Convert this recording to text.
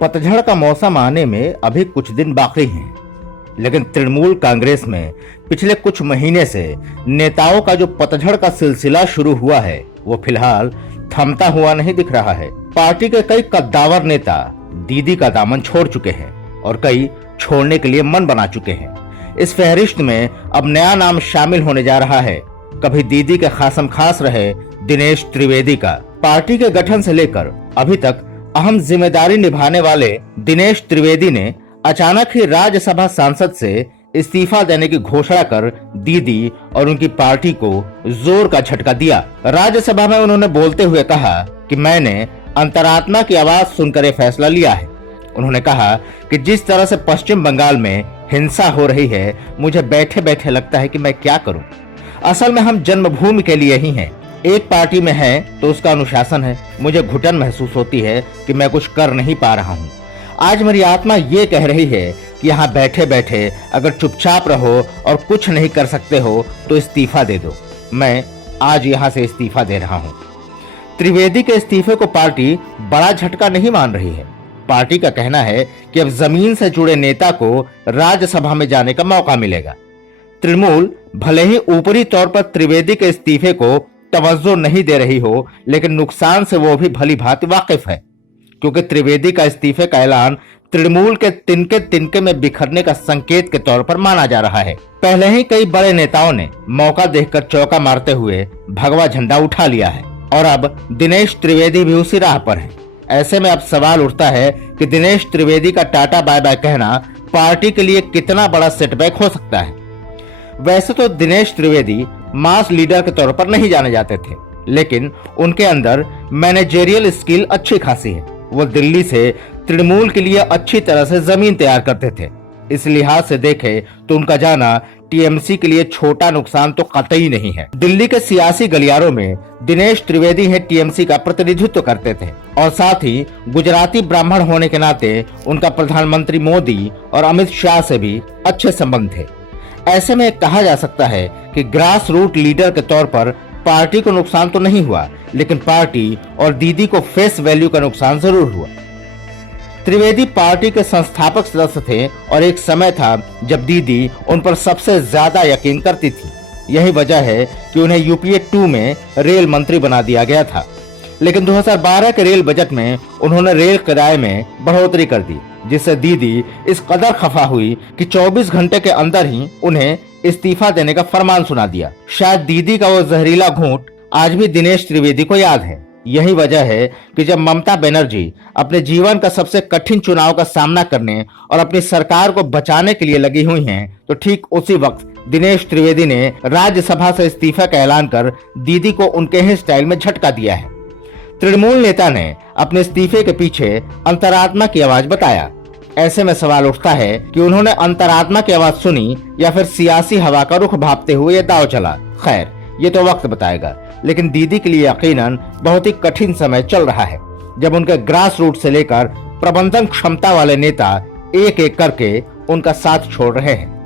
पतझड़ का मौसम आने में अभी कुछ दिन बाकी हैं, लेकिन तृणमूल कांग्रेस में पिछले कुछ महीने से नेताओं का जो पतझड़ का सिलसिला शुरू हुआ है वो फिलहाल थमता हुआ नहीं दिख रहा है। पार्टी के कई कद्दावर नेता दीदी का दामन छोड़ चुके हैं और कई छोड़ने के लिए मन बना चुके हैं। इस फहरिस्त में अब नया नाम शामिल होने जा रहा है। कभी दीदी के खासम खास रहे दिनेश त्रिवेदी का। पार्टी के गठन से लेकर अभी तक अहम जिम्मेदारी निभाने वाले दिनेश त्रिवेदी ने अचानक ही राज्यसभा सांसद से इस्तीफा देने की घोषणा कर दीदी और उनकी पार्टी को जोर का झटका दिया। राज्यसभा में उन्होंने बोलते हुए कहा कि मैंने अंतरात्मा की आवाज सुनकर यह फैसला लिया है। उन्होंने कहा कि जिस तरह से पश्चिम बंगाल में हिंसा हो रही है, मुझे बैठे बैठे लगता है कि मैं क्या करूं। असल में हम जन्मभूमि के लिए ही हैं। एक पार्टी में है तो उसका अनुशासन है। मुझे घुटन महसूस होती है कि मैं कुछ कर नहीं पा रहा हूं। आज मेरी आत्मा ये कह रही है कि यहाँ बैठे बैठे अगर चुपचाप रहो और कुछ नहीं कर सकते हो तो इस्तीफा दे दो। मैं आज यहाँ से इस्तीफा दे रहा हूँ। त्रिवेदी के इस्तीफे को पार्टी बड़ा झटका नहीं मान रही है। पार्टी का कहना है कि अब जमीन से जुड़े नेता को राज्यसभा में जाने का मौका मिलेगा। तृणमूल भले ही ऊपरी तौर पर त्रिवेदी के इस्तीफे को तवज्जो नहीं दे रही हो, लेकिन नुकसान से वो भी भली भांति वाकिफ है, क्योंकि त्रिवेदी का इस्तीफे का ऐलान तृणमूल के तिनके तिनके में बिखरने का संकेत के तौर पर माना जा रहा है। पहले ही कई बड़े नेताओं ने मौका देखकर चौका मारते हुए भगवा झंडा उठा लिया है और अब दिनेश त्रिवेदी भी उसी राह पर है। ऐसे में अब सवाल उठता है कि दिनेश त्रिवेदी का टाटा बाय बाय कहना पार्टी के लिए कितना बड़ा सेटबैक हो सकता है। वैसे तो दिनेश त्रिवेदी मास लीडर के तौर पर नहीं जाने जाते थे, लेकिन उनके अंदर मैनेजेरियल स्किल अच्छी खासी है। वो दिल्ली से तृणमूल के लिए अच्छी तरह से जमीन तैयार करते थे। इस लिहाज से देखे तो उनका जाना टीएमसी के लिए छोटा नुकसान तो कतई नहीं है। दिल्ली के सियासी गलियारों में दिनेश त्रिवेदी है टीएमसी का प्रतिनिधित्व करते थे और साथ ही गुजराती ब्राह्मण होने के नाते उनका प्रधानमंत्री मोदी और अमित शाह से भी अच्छे संबंध थे। ऐसे में कहा जा सकता है कि ग्रास रूट लीडर के तौर पर पार्टी को नुकसान तो नहीं हुआ, लेकिन पार्टी और दीदी को फेस वैल्यू का नुकसान जरूर हुआ। त्रिवेदी पार्टी के संस्थापक सदस्य थे और एक समय था जब दीदी उन पर सबसे ज्यादा यकीन करती थी। यही वजह है कि उन्हें यूपीए 2 में रेल मंत्री बना दिया गया था, लेकिन 2012 के रेल बजट में उन्होंने रेल किराए में बढ़ोतरी कर दी, जिससे दीदी इस कदर खफा हुई कि 24 घंटे के अंदर ही उन्हें इस्तीफा देने का फरमान सुना दिया। शायद दीदी का वो जहरीला घूंट आज भी दिनेश त्रिवेदी को याद है। यही वजह है कि जब ममता बनर्जी अपने जीवन का सबसे कठिन चुनाव का सामना करने और अपनी सरकार को बचाने के लिए लगी हुई हैं, तो ठीक उसी वक्त दिनेश त्रिवेदी ने राज्यसभा से इस्तीफा का ऐलान कर दीदी को उनके ही स्टाइल में झटका दिया है। तृणमूल नेता ने अपने इस्तीफे के पीछे अंतरात्मा की आवाज बताया। ऐसे में सवाल उठता है कि उन्होंने अंतरात्मा की आवाज सुनी या फिर सियासी हवा का रुख भांपते हुए ये दांव चला। खैर, ये तो वक्त बताएगा, लेकिन दीदी के लिए यकीनन बहुत ही कठिन समय चल रहा है, जब उनके ग्रास रूट से लेकर प्रबंधन क्षमता वाले नेता एक एक करके उनका साथ छोड़ रहे हैं।